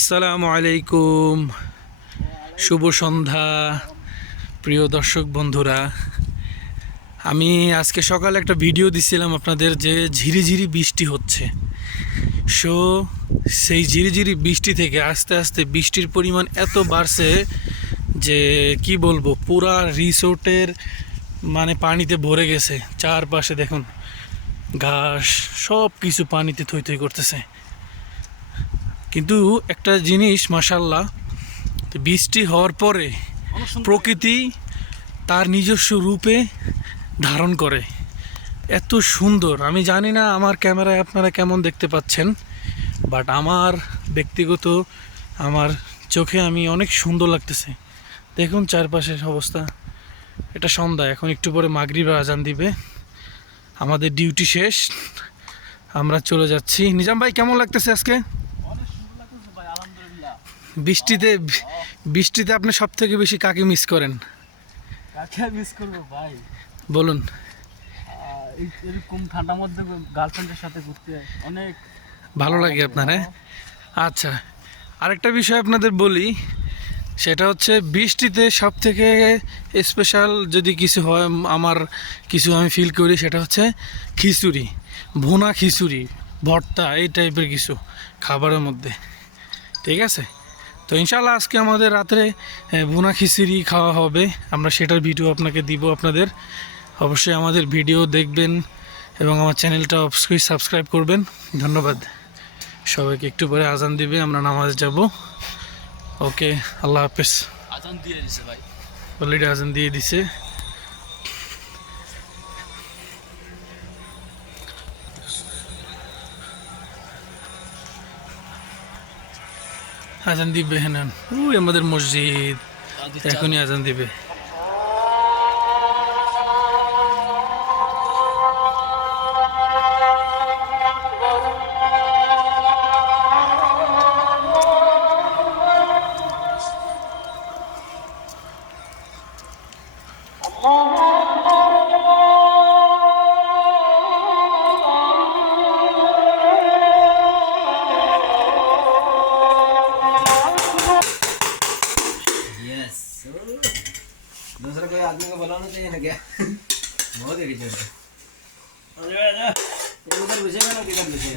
আসসালামু আলাইকুম। শুভ সন্ধ্যা, প্রিয় দর্শক বন্ধুরা। আমি আজকে সকালে একটা ভিডিও দিছিলাম আপনাদের যে ঝিরিঝিরি বৃষ্টি হচ্ছে। সো সেই ঝিরিঝিরি বৃষ্টি থেকে আস্তে আস্তে বৃষ্টির পরিমাণ এত বাড়ছে যে কি বলব, পুরা রিসোর্টের মানে পানিতে ভরে গেছে। চারপাশে দেখুন, ঘাস সব কিছু পানিতে থই থই করতেছে। কিন্তু একটা জিনিস মাসাল্লাহ বৃষ্টি হওয়ার পরে প্রকৃতি তার নিজস্ব রূপে ধারণ করে। এত সুন্দর। আমি জানি না আমার ক্যামেরায় আপনারা কেমন দেখতে পাচ্ছেন বাট আমার ব্যক্তিগত আমার চোখে আমি অনেক সুন্দর লাগতেছে। দেখুন চারপাশের অবস্থা। এটা সন্ধ্যা এখন একটু পরে মাগরিবে আজান দিবে। আমাদের ডিউটি শেষ। আমরা চলে যাচ্ছি। নিজাম ভাই কেমন লাগতেছে আজকে? বৃষ্টিতে বৃষ্টিতে আপনি সব থেকে বেশি কাকে মিস করেন? কাকে মিস করব ভাই? বলুন। এরকম ঠান্ডার মধ্যে গার্লফ্রেন্ডের সাথে ঘুরতে অনেক ভালো লাগে আপনার হ্যাঁ? আচ্ছা আরেকটা বিষয় আপনাদের বলি সেটা হচ্ছে বৃষ্টিতে সব থেকে স্পেশাল যদি কিছু হয় আমার কিছু আমি ফিল করি সেটা হচ্ছে খিচুড়ি ভুনা খিচুড়ি ভর্তা এই টাইপের কিছু খাবারের মধ্যে। ঠিক আছে? তো ইনশাল্লাহ আজকে আমাদের রাত্রে বোনা খিচিড়ি খাওয়া হবে। আমরা সেটার ভিডিও আপনাকে দিব আপনাদের। অবশ্যই আমাদের ভিডিও দেখবেন এবং আমার চ্যানেলটা অবশ্যই সাবস্ক্রাইব করবেন। ধন্যবাদ। সবাইকে একটু পরে আজান দিবে আমরা নামাজ যাব। ওকে আল্লাহ হাফেজ। আজান দিয়ে দিছে ভাই। অলরেডি আজান দিয়ে দিছে। আজান দিবে হ্যাঁ ওই আমাদের মসজিদ এখনই আজান দিবে دوسرا کوئی آدمی کو بلانا چاہیے نا کیا بہت ایریٹیڈ ہے ادھر گھسے گا نا کدھر گھسے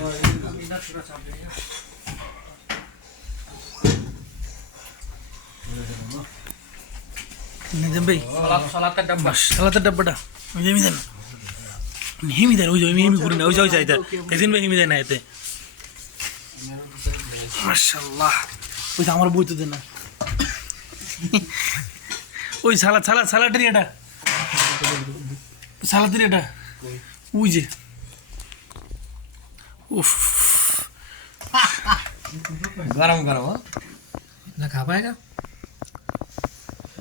بھائی سلاد کا ڈبا سلاد کا ڈبا یہ بھی دینا یہ وہ جو بھی گھرنا وہ جو چاہیے تھا اس دن میں یہ بھی دینا ہے ماشاءاللہ وہ ہمارا بوجھ تو دینا ওই সালাদ সালাদ সালাডের এটা সালাদের এটা ওই যে উফ गरम गरम हाँ ना खा पाएगा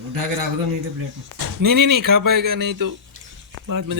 उठा के रख दो नहीं तो प्लेट में नहीं नहीं नहीं खा पाएगा नहीं तो बाद में